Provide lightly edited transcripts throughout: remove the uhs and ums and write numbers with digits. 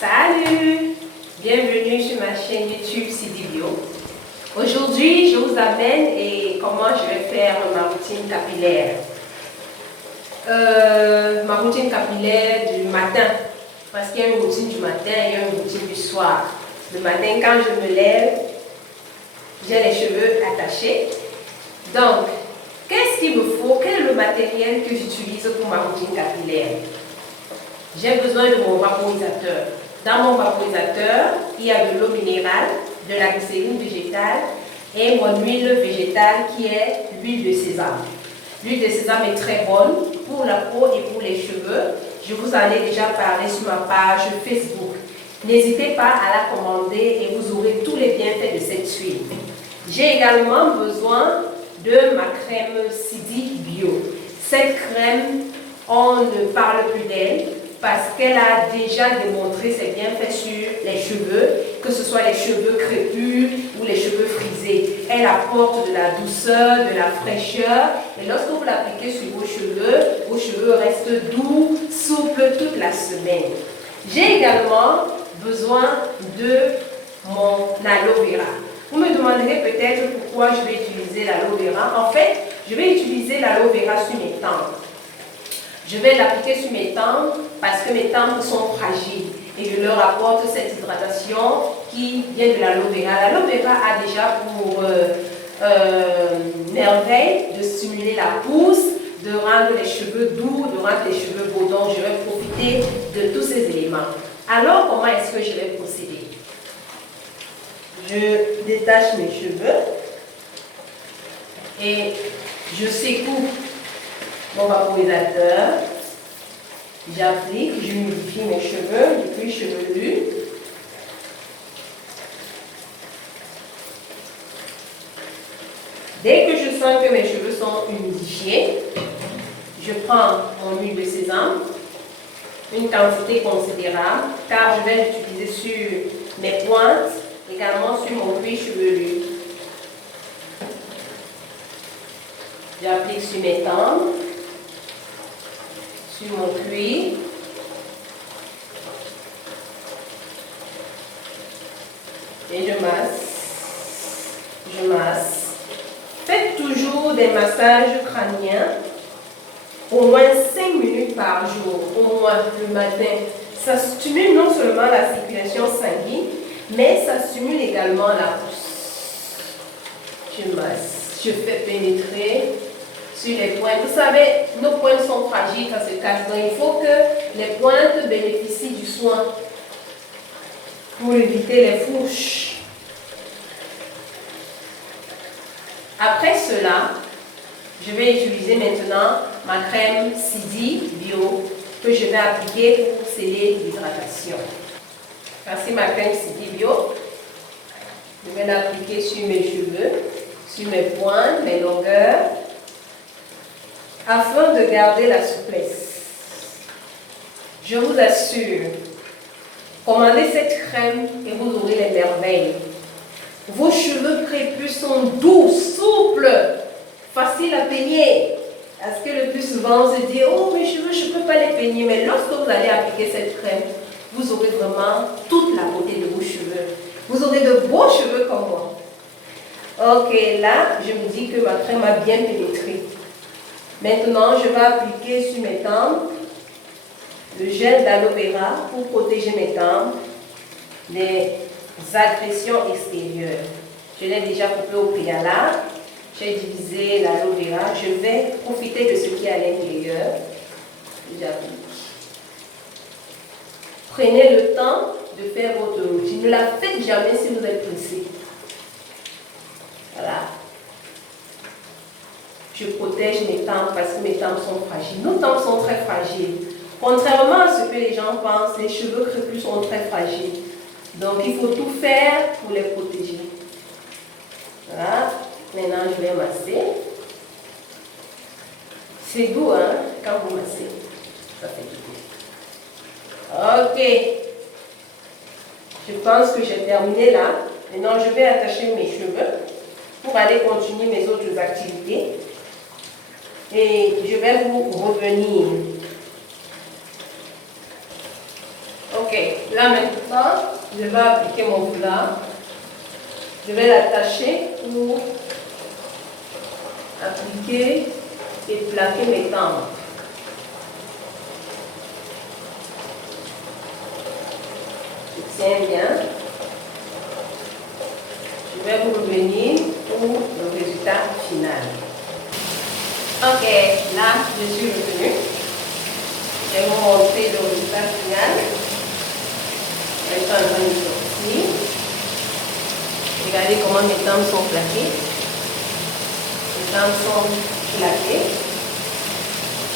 Salut! Bienvenue sur ma chaîne YouTube Sidi Bio. Aujourd'hui, je vous amène et comment je vais faire ma routine capillaire. Ma routine capillaire du matin. Parce qu'il y a une routine du matin et une routine du soir. Le matin, quand je me lève, j'ai les cheveux attachés. Donc, qu'est-ce qu'il me faut? Quel est le matériel que j'utilise pour ma routine capillaire? J'ai besoin de mon vaporisateur. Dans mon vaporisateur, il y a de l'eau minérale, de la glycérine végétale et mon huile végétale qui est l'huile de sésame. L'huile de sésame est très bonne pour la peau et pour les cheveux. Je vous en ai déjà parlé sur ma page Facebook. N'hésitez pas à la commander et vous aurez tous les bienfaits de cette huile. J'ai également besoin de ma crème Sidi Bio. Cette crème, on ne parle plus d'elle parce qu'elle a déjà démontré ses bienfaits sur les cheveux, que ce soit les cheveux crépus ou les cheveux frisés. Elle apporte de la douceur, de la fraîcheur et lorsque vous l'appliquez sur vos cheveux restent doux, souples toute la semaine. J'ai également besoin de mon aloe vera. Vous me demanderez peut-être pourquoi je vais utiliser l'aloe vera. En fait, je vais utiliser l'aloe vera sur mes tempes. Je vais l'appliquer sur mes tempes parce que mes tempes sont fragiles et je leur apporte cette hydratation qui vient de l'aloe vera. L'aloe vera a déjà pour merveille de stimuler la pousse, de rendre les cheveux doux, de rendre les cheveux beaux. Donc, je vais profiter de tous ces éléments. Alors, comment est-ce que je vais procéder? Je détache mes cheveux et je secoue mon vaporisateur. J'applique, j'humidifie mes cheveux, le cuir chevelu. Dès que je sens que mes cheveux sont humidifiés, je prends mon huile de sésame, une quantité considérable, car je vais l'utiliser sur mes pointes, également sur mon cuir chevelu. J'applique sur mes tempes, sur mon cuir. Et je masse. Je masse. Faites toujours des massages crâniens au moins 5 minutes par jour, au moins le matin. Ça stimule non seulement la circulation sanguine, mais ça stimule également la pousse. Je masse, je fais pénétrer sur les pointes. Vous savez, nos pointes sont fragiles quand se cassent, donc il faut que les pointes bénéficient du soin pour éviter les fourches. Après cela, je vais utiliser maintenant ma crème Sidi Bio que je vais appliquer pour sceller l'hydratation. Voici ma crème Sidi Bio. Je vais l'appliquer sur mes cheveux, sur mes pointes, mes longueurs, afin de garder la souplesse. Je vous assure, commandez cette crème et vous aurez les merveilles. Vos cheveux crépus sont doux, souples, faciles à peigner. Parce que le plus souvent, on se dit, oh, mes cheveux, je ne peux pas les peigner. Mais lorsque vous allez appliquer cette crème, vous aurez vraiment toute la beauté de vos cheveux. Vous aurez de beaux cheveux comme moi. Ok, là, je me dis que ma crème a bien pénétré. Maintenant, je vais appliquer sur mes tempes le gel d'aloe vera pour protéger mes tempes des agressions extérieures. Je l'ai déjà coupé au préalable. J'ai divisé l'aloe vera. Je vais profiter de ce qui est à l'intérieur. J'applique. Prenez le temps de faire votre routine. Ne la faites jamais si vous êtes pressé. Voilà. Je protège mes tempes parce que mes tempes sont fragiles. Nos tempes sont très fragiles. Contrairement à ce que les gens pensent, les cheveux crépus sont très fragiles. Donc, il faut tout faire pour les protéger. Voilà. Maintenant, je vais masser. C'est doux, hein, quand vous massez. Ça fait du bien. Ok. Je pense que j'ai terminé là. Maintenant, je vais attacher mes cheveux pour aller continuer mes autres activités. Et je vais vous revenir. Ok. Ok, là maintenant, je vais appliquer mon foulard. Je vais l'attacher pour appliquer et plaquer mes tempes. Je tiens bien. Je vais vous revenir pour le résultat final. Ok, là je suis revenue. Je vais vous montrer le résultat final. Je suis en train de sortir. Regardez comment mes tempes sont plaquées. Les tempes sont plaquées.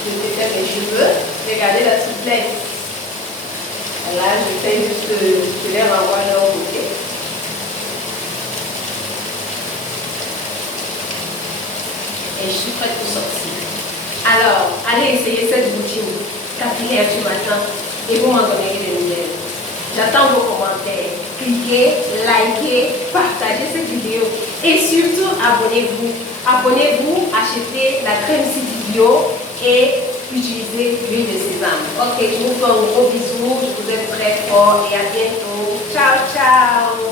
Je vais faire mes cheveux. Regardez la souplesse. Là, je fais juste, je les renvoie de l'autre côté. Et je suis prête pour sortir. Alors, allez essayer cette routine capillaire du matin et vous m'en donnerez des nouvelles. J'attends vos commentaires. Cliquez, likez, partagez cette vidéo et surtout abonnez-vous. Abonnez-vous, achetez la crème City-Bio et utilisez l'huile de sésame. Ok, je vous fais un gros bisou, je vous aime très fort et à bientôt. Ciao, ciao.